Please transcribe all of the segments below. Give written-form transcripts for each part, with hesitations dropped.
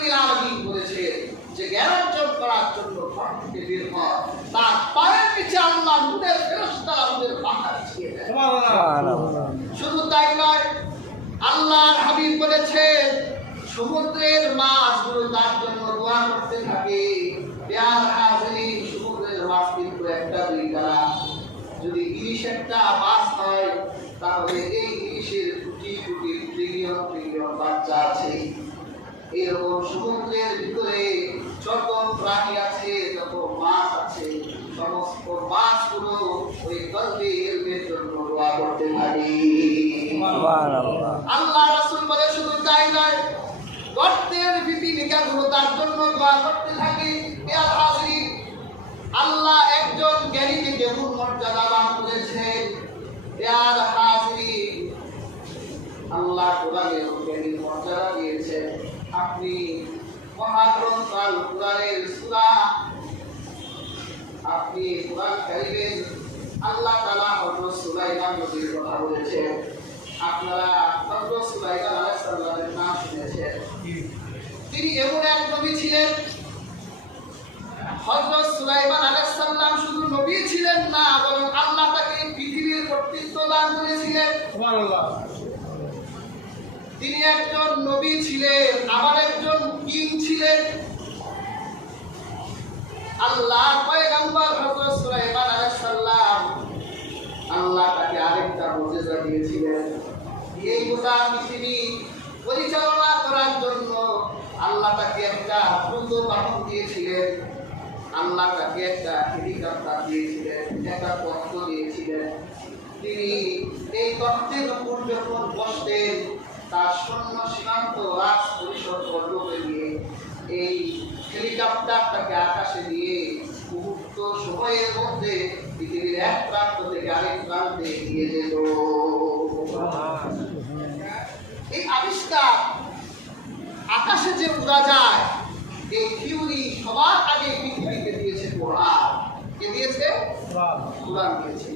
রাহমাতুল আলামিন বলেছেন যে জ্ঞান অর্জন করার জন্য ঘর থেকে বের হয়, তার পায়ের নিচে আল্লাহ নূরের ফেরেশতারা নূরের পাহাড় ছিঁড়ে দেয়। সুবহানাল্লাহ। শুধু তাই নয়, আল্লাহর হাবিব বলেছেন সমুদ্রের মাছগুলো তার জন্য দোয়া করতে থাকে। প্যার হাজির, সমুদ্রের মাছ কিন্তু একটা দুইটা, যদি ইলিশ একটা মাছ হয় তাহলে এই ইলিশের কোটি কোটি ট্রিলিয়ন ট্রিলিয়ন বাচ্চা আছে। এরকম সমুদ্রের ভিতরে যত প্রাণী আছে, যত মাছ আছে, সমস্ত মাছগুলো ওই কলবে ইলমের জন্য দোয়া করতে থাকে। আল্লাহ রাসূল বলে শুধু তাই নয়, গর্তের পিপিলিকাগুলো তার জন্য দোয়া করতে থাকে। আল্লাহ একজন জ্ঞানীকে কেমন মর্যাদাবান করেছেন। আল্লাহ কোরআনের জ্ঞানীর মর্যাদা দিয়েছেন। আপনি মহাগ্রন্থ আল কোরআনের সূরা, আপনি কোরআন কারীমের আল্লাহ তাআলা হযরত সুলাইমান নবীর কথা বলেছেন। আপনারা হযরত সুলাইমান আলাইহিস সালামের নাম শুনেছেন। তিনি এমন এক নবী ছিলেন, হযরত সুলাইমান আলাইহিস সালাম শুধু নবী ছিলেন না, বরং আল্লাহ তাকে পৃথিবীর কর্তৃত্ব দান করেছিলেন। সুবহানাল্লাহ। তিনি একজন নবী ছিলেন, আবার একজন কিং ছিলেন। আল্লাহ পয়গম্বর হযরত সুলাইমান আলাইহিস সালাম, আল্লাহ তাকে আরেকটা মুজিজা দিয়েছিলেন। এই গোটা পৃথিবী পরিচালনা করার জন্য আল্লাহ তাকে একটা দ্রুত বাহন দিয়েছিলেন। আল্লাহ তাকে একটা হেলিকপ্টার দিয়েছিলেন, একটা তথ্য দিয়েছিলেন। তিনি এই তথ্যের উপর যখন বসতেন, তার সৈন্য সীমান্ত রাজ পরিষদ বর্গকে নিয়ে এই হেলিকপ্টারটাকে আকাশে দিয়ে মুহূর্ত সময়ের মধ্যে পৃথিবীর এক প্রান্ত থেকে আরেক প্রান্তে এগিয়ে যেত। এই আবিষ্কার, আকাশে যে উড়া যায়, এই থিওরি সবার আগে পৃথিবীকে দিয়েছে কোরআন। কে দিয়েছে? কোরআন দিয়েছে।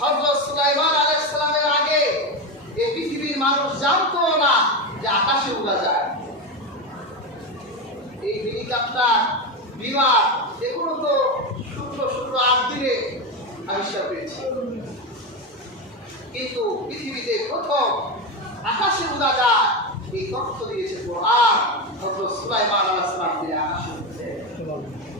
হযরত সুলাইমান আলাইহিস সালামের আগে এই পৃথিবীর মানুষ জানতো না যে আকাশে উড়া যায়। এই হেলিকপ্টার, বিমান, এগুলো তো শুক্র 8 দিনে আবিষ্কার হয়েছে, কিন্তু পৃথিবীতে প্রথম আকাশে উড়া যায় এই তথ্য দিয়েছে কোরআন। হযরত সুলাইমান আলাইহিস সালাম দিয়ে আকাশে উঠেছে,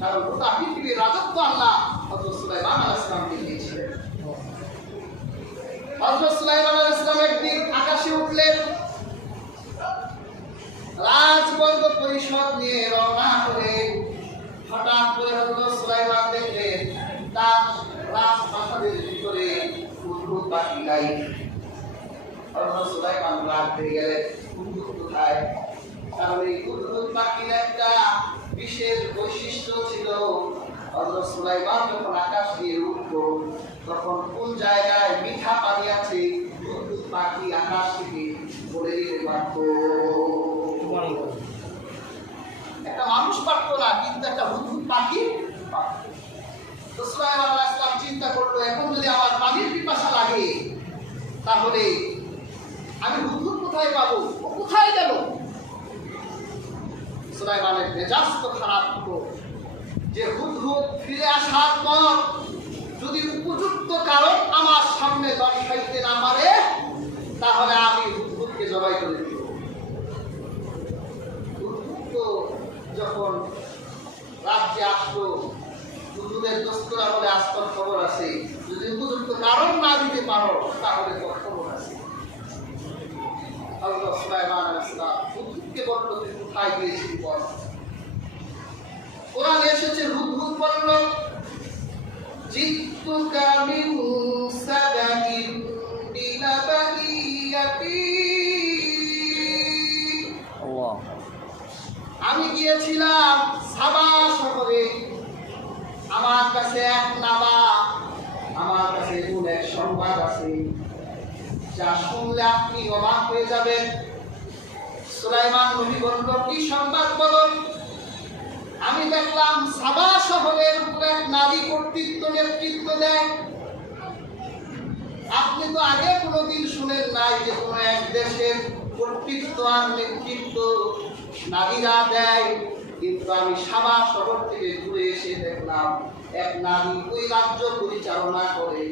কারণ গোটা পৃথিবীর রাজত্ব আল্লাহ হযরত সুলাইমান আলাইহিস সালামকে দিয়েছিলেন। হযরত সুলাইমান আলাইহিস সালাম একদিন আকাশে উঠলেন, রাজবর্গ পরিষদ নিয়ে রওনা করে। হঠাৎ করে হযরত সুলাইমান দেখলেন তার রাজপ্রাসাদের ভিতরে উদ্ভুত পাখি নাই। হযরত সুলাইমান রাগ হয়ে গেলেন, উদ্ভুত কোথায়? কারণ এই উদ্ভুত পাখির একটা বিশেষ বৈশিষ্ট্য ছিল। হযরত সুলাইমান যখন আকাশ দিয়ে উঠতো, তখন কোন জায়গায় মিঠা পানি আছে, উদ্ভুত পাখি আকাশ থেকে বলে দিতে পারত। একটা মানুষ পারতো না, কিন্তু একটা উদ্ভুত পাখি পারত। তো সুলাইমান আলাইহিস সালাম চিন্তা করলো, এখন যদি আমার পানির পিপাসা লাগে, তাহলে আমি হুদহুদ কোথায় পাবো, ও কোথায় গেল? সুলাইমানের মেজাজ তো খারাপ হতো যে হুদহুদ ফিরে আসার পর যদি উপযুক্ত কারণ আমার সামনে দর্শাইতে না পারে, তাহলে আমি হুদহুদকে জবাই করে দিব। হুদহুদ যখন রাজ্যে আসলো, হুদহুদের দোস্তরা বলে আজকাল খবর আছে, যদি উপযুক্ত কারণ না দিতে পারো তাহলে তোর খবর আছে। হযরত সুলাইমান আলাইহিস সালাম হুদহুদকে বলল, তুই কোথায় গিয়েছিলি বল। কোরআনে এসেছে, হুদহুদ বলল, জিতুকা মিন সাদাকিন বিনাবানি ইয়াকিন। আল্লাহ, আমি গিয়েছিলাম সাবা শহরে, আমার কাছে এক নাবা, আমার কাছে এমন এক সংবাদ আছে যা শুনলে আপনি অবাক হয়ে যাবেন। সুলাইমান নবী বলল, কি সংবাদ বলুন। আমি দেখলাম সাবা শহরের উপর এক নারী কর্তৃত্ব নেতৃত্ব দেয়। আপনি তো আগে কোনোদিন শুনেন নাই যে কোনো এক দেশের কর্তৃত্ব আর নেতৃত্ব নারীরা দেয়, কিন্তু আমি সাবা শহর থেকে ঘুরে এসে দেখলাম এক নারী ওই রাজ্য পরিচালনা করে।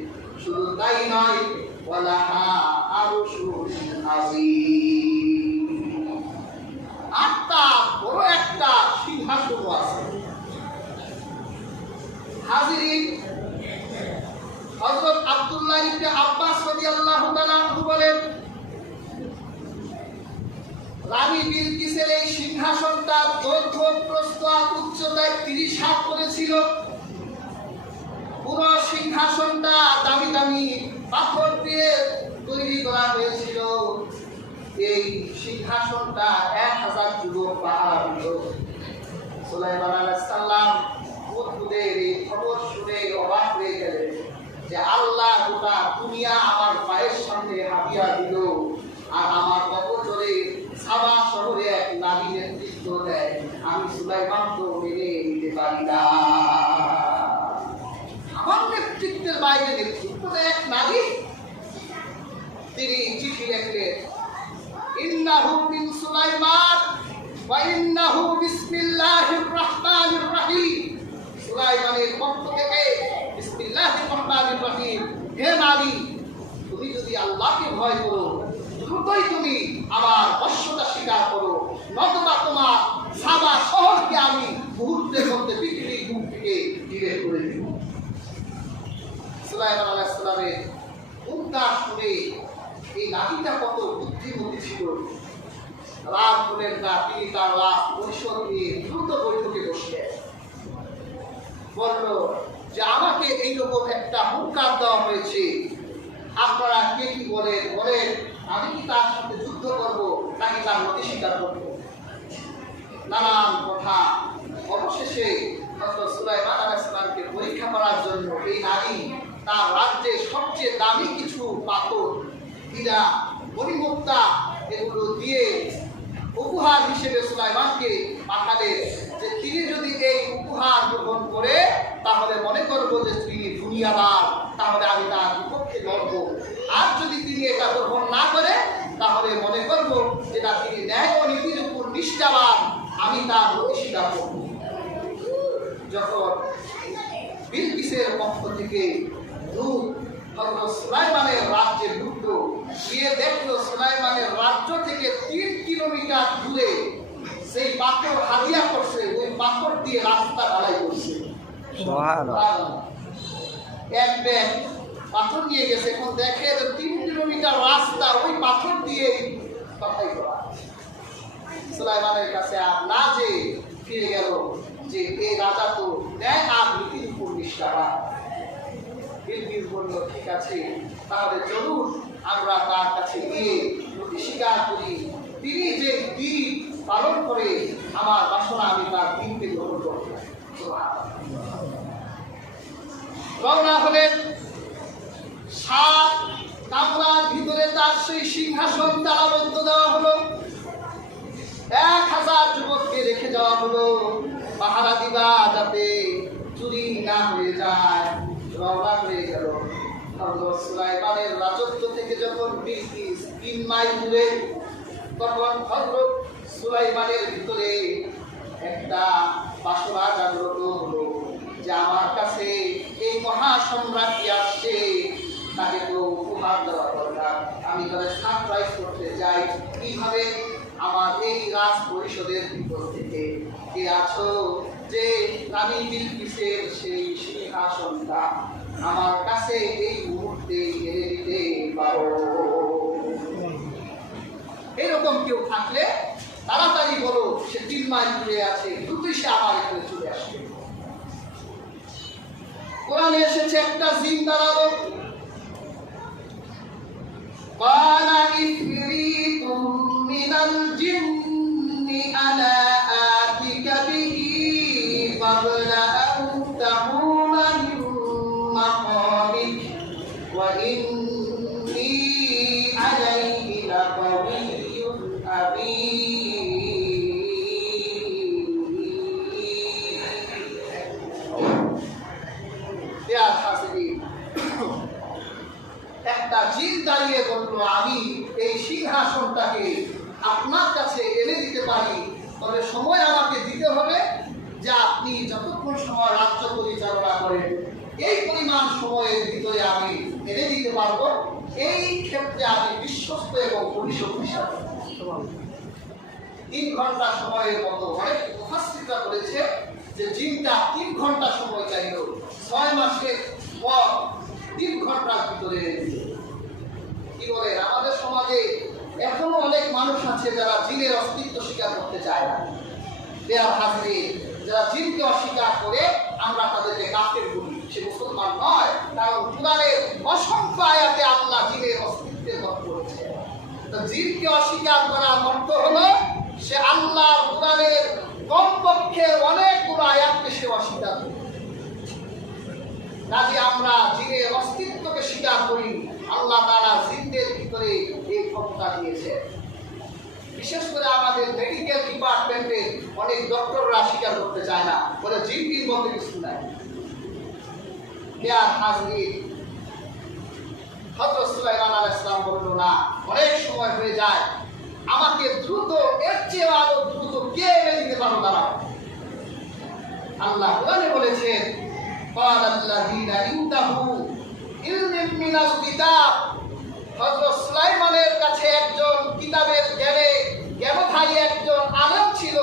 শুধু তাই নয়, ওয়ালাহা আরশুন আযীম, আর তার বড় একটা সিংহাসন আছে। হাজিরিন, হযরত আব্দুল্লাহ ইবনে আব্বাস রাদিয়াল্লাহু তাআলা আনহু বলেন, রানী বিলকিসের এই সিংহাসনটা দৈর্ঘ্য প্রস্থ উচ্চতায় 30 হাত করেছিল। পুরো সিংহাসনটা দামি দামি পাথর দিয়ে তৈরি করা হয়েছিল। এই সিংহাসনটা 1000 যুবক পাহাড় ছিল। সুলাইমান আলাইহিস সালাম উহুদের এই খবর শুনে অবাক হয়ে গেলেন যে আল্লাহ গোটা দুনিয়া আমার পায়ের সামনে হাবিয়া দিল, আর আমার কবরে সাবা শহরে এক নারী নেতৃত্ব দেয়, আমি সুলাইমান তো মেনে নিতে পারি না। আমার নেতৃত্বের বাইরে নেতৃত্ব দেয় এক নারী। তিনি চিঠি লিখলেন, ইন্নাহু মিন সুলাইমান ওয়া ইন্নাহু বিসমিল্লাহির রহমানির রহিম। সুলাইমানের পক্ষ থেকে বিসমিল্লাহির রহমানির রহিম, হে নারী, তুমি যদি আল্লাহকে ভয় করো, দ্রুতই তুমি আমার বশ্যতা স্বীকার করো, নতুবা তোমার সাবা শহরকে আমি মুহূর্তের মধ্যে পৃথিবীর মুখ থেকে ঢিলে করে দিব। সুলাইমান আলাইহিস সালামের উদ্গার শুনে এই নারীটা কত বুদ্ধিমতী ছিল। রাত হলেন না, তিনি তার রাত পরিশোধ নিয়ে দ্রুত বৈঠকে বসলেন। বলল যে আমাকে এইরকম একটা হুঙ্কার দেওয়া হয়েছে, আপনারা কে কি বলেন? বলেন আমি কি তার সাথে যুদ্ধ করব নাকি তার নতি স্বীকার করব? নানান কথা। অবশেষে হযরত সুলাইমান আলাইহিস সালামকে পরীক্ষা করার জন্য এই নারী তার রাজ্যে সবচেয়ে দামি কিছু পাথর, হীরা, মণিমুক্তা এগুলো দিয়ে উপহার হিসেবে সুলাইমানকে পাঠালেন যে তিনি যদি এই উপহার গ্রহণ করে তাহলে মনে করব যে তিনি দুনিয়াদার, তাহলে আমি তার বিপক্ষে লড়ব। আর যদি তিনি এটা গ্রহণ না করে তাহলে মনে করব যে না, তিনি ন্যায় ও নীতির উপর নিষ্ঠাবান, আমি তার প্রতি স্বীকার করব। যখন বিলকিসের পক্ষ থেকে দূত হযরত সুলাইমানের রাজ্যে ঢুকলো, গিয়ে দেখলো সুলাইমানের রাজ্য থেকে 3 কিলোমিটার দূরে সেই পাথর হাদিয়া করছে, ওই পাথর দিয়ে রাস্তা ঢালাই করছে। এক ব্যাগ পাথর নিয়ে গেছে, এখন দেখে 3 কিলোমিটার রাস্তা ওই পাথর দিয়ে ঢালাই করা। সুলাইমানের কাছে আর না যে ফিরে গেল যে এই রাজা তো ন্যায় আর নীতির উপর নিষ্ঠাবান। বিলকিস বলল, ঠিক আছে, তাহলে চলুন আমরা তার কাছে গিয়ে নতি স্বীকার করি। তিনি যে দিন পালন করে আমার বাসনা, আমি তার দিনকে গ্রহণ করব। রওনা হলেন। 7 কামরার ভিতরে তার সেই সিংহাসন তালাবদ্ধ দেওয়া হলো। 1000 যুবককে রেখে যাওয়া হলো পাহারা দিবা, যাতে চুরি না হয়ে যায়। রওনা হয়ে গেল। হযরত সুলাইমানের রাজত্ব থেকে যখন বিলকিস 3 মাইল দূরে, তখন হযরত সুলাইমানের ভিতরে একটা বাসনা জাগ্রত হলো যে আমার কাছে এই মহাসম্রাটটি আসছে, তাকে তো উপহার দেওয়া দরকার। আমি তাদের সারপ্রাইজ করতে চাই। কিভাবে? আমার এই রাজ পরিষদের ভিতর থেকে কে আছো যে রানী বিলকিসের সেই সিংহাসনটা আমার কাছে এই মুহূর্তে এনে দিতে পারো? এরকম কেউ থাকলে তাড়াতাড়ি বলো, সে 3 মাইল দূরে আছে, দ্রুতই সে আমার এখানে চলে আসবে। কোরআনে এসেছে একটা জিন দাঁড়ালো, قال عفريت من الجن أنا آتيك به قبل أن تقوم من مقامك وإني عليه لقوي أمين। একটা জিন দাঁড়িয়ে বলল, আমি এই সিংহাসনটাকে আপনার কাছে এনে দিতে পারি সময় আমাকে দিতে হবে যে আপনি যতক্ষণ সময় রাজ্য পরিচালনা করেন এই পরিমাণ সময়ের ভিতরে আমি এনে দিতে পারবো। এই ক্ষেত্রে আমি বিশ্বস্ত এবং পরিশোধিসার 3 ঘন্টা সময়ের মতো অনেক মুফাসসিররা বলেছে যে জিনটা 3 ঘন্টা সময় চাইল, 6 মাসের পর 3 ঘন্টার ভিতরে কি বলে। আমাদের সমাজে এখনো অনেক মানুষ আছে যারা জিনের অস্তিত্ব স্বীকার করতে চায় না। দেয়ার হাজির যারা জিনকে অস্বীকার করে আমরা তাদেরকে কাফের বলি, সে মুসলমান নয়। কারণ কুরআনের অসংখ্য আয়াতে আল্লাহ জিনের অস্তিত্বের কথা বলেছে। তো জিনকে অস্বীকার করার অর্থ হলো সে আল্লাহর কুরআনের কমপক্ষে অনেকগুলো আয়াতকে সে অস্বীকার করে। কাজে আমরা জিনের অস্তিত্বকে স্বীকার করি। আল্লাহ তাআলা জিনদের ভিতরে এই ক্ষমতা দিয়েছে। বিশেষ করে আমাদের মেডিকেল ডিপার্টমেন্টে অনেক ডক্টররা স্বীকার করতে চায় না, বলে জিনটির মধ্যে কিছু নাই। দেয়ার হাজির হযরত সুলাইমান আলাইহিস সালাম বলল, না, অনেক সময় হয়ে যায়, আমাকে দ্রুত এর চেয়ে আরো দ্রুত কে এনে দিতে পারো দাঁড়াও। আল্লাহ কোরআনে বলেছেন, ক্বালাল্লাযীনা ইনদাহু ইলমুম মিনাল কিতাব। হযরত সুলাইমানের কাছে একজন কিতাবের জ্ঞানধারী একজন আলেম ছিল।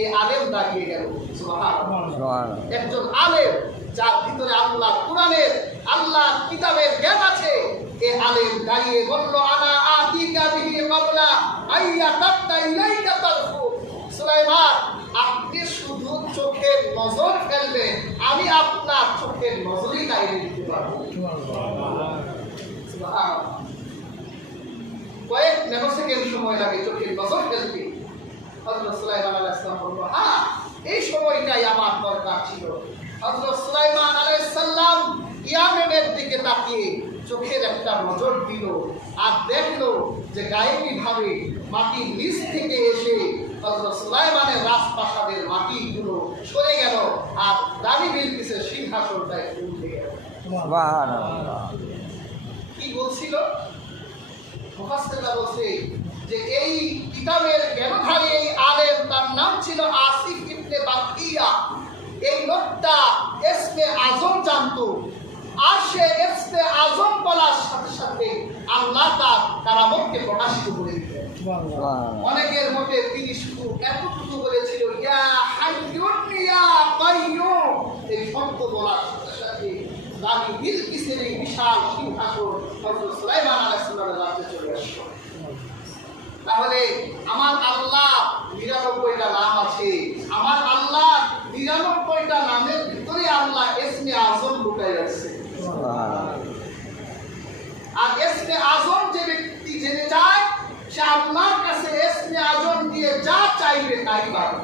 এই আলেম দাঁড়িয়ে গেল। সুবহানাল্লাহ। একজন আলেম যার ভিতরে আল্লাহ কুরআনের আল্লাহ কিতাবের জ্ঞান আছে, এই আলেম দাঁড়িয়ে বলল, আনা আতিকা বিহি ক্বাবলা আইয়া তাত্তা ইলাইকা তারফু। সুলাইমান, আপনি শুধু চোখের নজর ফেলবেন, আমি আপনার চোখের নজরই দাঁড়িয়ে দিতে পারবো। সুবহানাল্লাহ। কয়েক ন্যানোসেকেন্ড সময় লাগে চোখের নজর ফেলতে। হযরত সুলাইমান আলাইহিস সালাম বলল, হ্যাঁ, এই সময়টাই আমার দরকার ছিল। হযরত সুলাইমান আলাইহিস সালাম ইয়ামেনের দিকে তাকিয়ে চোখের একটা নজর দিল আর দেখলো যে গায়েবী ভাবে মাটির নিচ থেকে এসে হযরত সুলাইমানের রাজপ্রাসাদের মাটিগুলো সরে গেল আর রানী বিলকিসের সিংহাসনটা উঠে গেল। সুবহানাল্লাহ। কি বলছিল? মুফাসসিররা বলছে যে এই কিতাবের জ্ঞানধারী এই আলেম, তার নাম ছিল আসিফ ইবনে বাকিয়া। এই লোকটা ইসমে আজম জানতো, আর সে ইসমে আজম বলার সাথে সাথে আল্লাহ তার কারামতকে প্রকাশিত করে দিতেন। অনেকের মতে তিনি শুধু এতটুকু বলেছিল, ইয়া হাইয়ুন ইয়া কাইয়ুম। এই শব্দ বলার সাথে সাথে রানী বিলকিসের এই বিশাল সিংহাসন হযরত সুলাইমান আলাইহিস সালামের রাজ্যে চলে আসলো। তাহলে আমার আল্লাহ ৯৯টা নাম আছে। আমার আল্লাহ ৯৯টা নামের ভিতরে আল্লাহ ইসমে আজম লুকাই রাখছে। আর ইসমে আজম যে ব্যক্তি জেনে যায়, সে আল্লাহর কাছে ইসমে আজম দিয়ে যা চাইবে তাই পাবে।